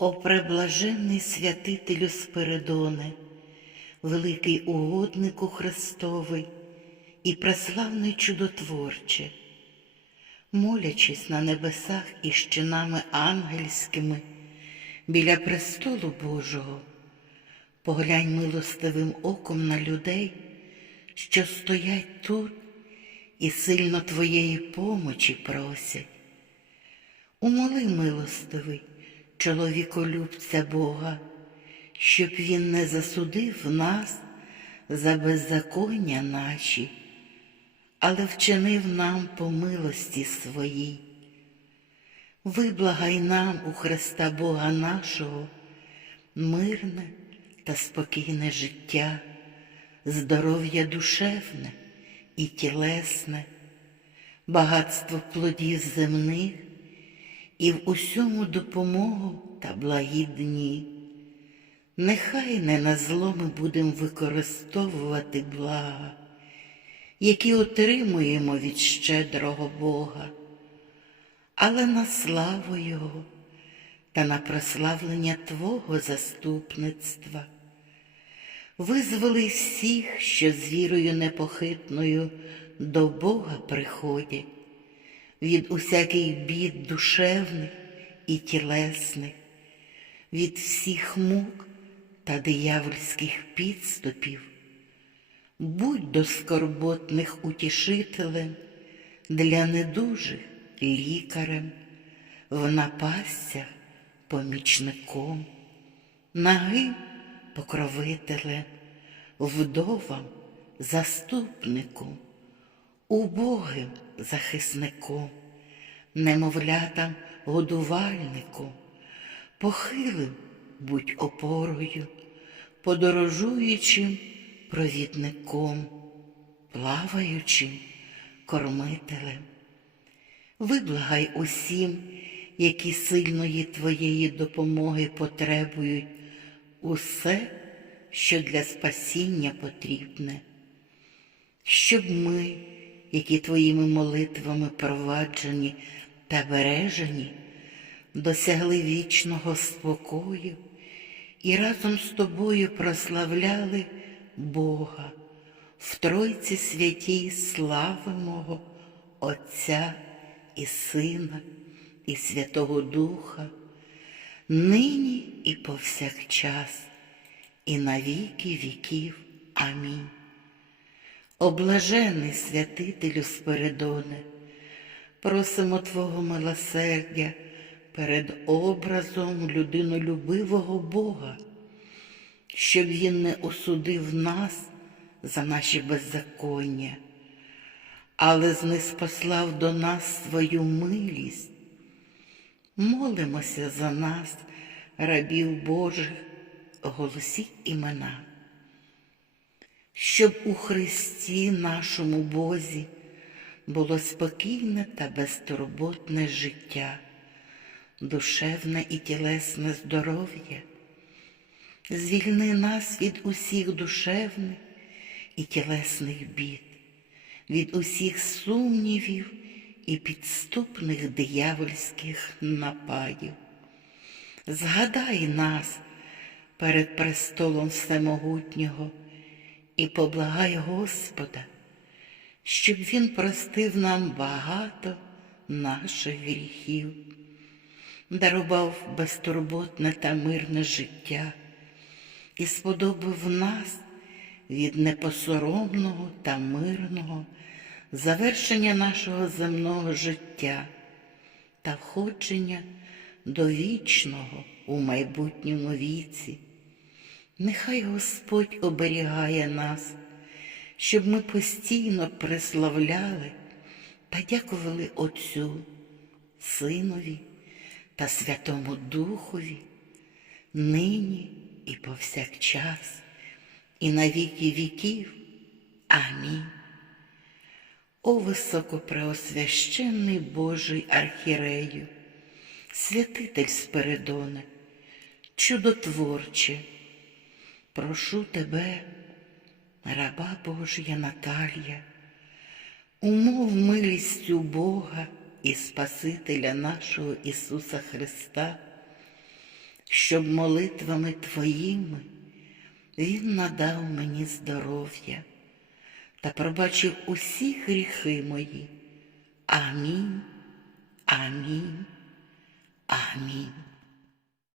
О преблаженний святителю Спиридоне, великий угоднику Христовий і преславний чудотворче, молячись на небесах і щинами ангельськими біля престолу Божого, поглянь милостивим оком на людей, що стоять тут і сильно Твоєї помочі просять. Умоли, милостивий, чоловіколюбця Бога, щоб він не засудив нас за беззаконня наші, але вчинив нам по милості своїй. Виблагай нам у Христа Бога нашого мирне та спокійне життя, здоров'я душевне і тілесне, багатство плодів земних і в усьому допомогу та благі дні. Нехай не на зло ми будемо використовувати блага, які отримуємо від щедрого Бога, але на славу Його та на прославлення Твого заступництва. Визволи всіх, що з вірою непохитною до Бога приходять, від усяких бід душевних і тілесних, від всіх мук та диявольських підступів. Будь до скорботних утішителем, для недужих лікарем, в напастях помічником, нагим покровителем, вдовам заступником, убогим захисником, немовлятам годувальником, похилим будь опорою, подорожуючим провідником, плаваючим кормителем. Виблагай усім, які сильної твоєї допомоги потребують, усе, що для спасіння потрібне, щоб ми, які твоїми молитвами проваджені та бережені, досягли вічного спокою і разом з тобою прославляли Бога в Тройці святій славимого Отця і Сина, і Святого Духа, нині і повсякчас, і на віки віків. Амінь. Облажений святителю Спиридоне, просимо Твого милосердя перед образом людинолюбивого Бога, щоб Він не осудив нас за наші беззаконня, але знеспослав до нас свою милість. Молимося за нас, рабів Божих, голосіть імена, щоб у Христі нашому Бозі було спокійне та безтурботне життя, душевне і тілесне здоров'я. Звільни нас від усіх душевних і тілесних бід, від усіх сумнівів і підступних диявольських нападів. Згадай нас перед престолом Всемогутнього і поблагай Господа, щоб Він простив нам багато наших гріхів, дарував безтурботне та мирне життя і сподобав нас від непосоромного та мирного завершення нашого земного життя та входження до вічного у майбутньому віці. Нехай Господь оберігає нас, щоб ми постійно приславляли та дякували Отцю, Синові та Святому Духові, нині і повсякчас, і на віки віків. Амінь. О високопреосвященний Божий архірею, святитель Спиридоне, чудотворче, прошу тебе, раба Божія Наталія, умов милістю Бога і Спасителя нашого Ісуса Христа, щоб молитвами Твоїми Він надав мені здоров'я та пробачив усі гріхи мої. Амінь, амінь, амінь.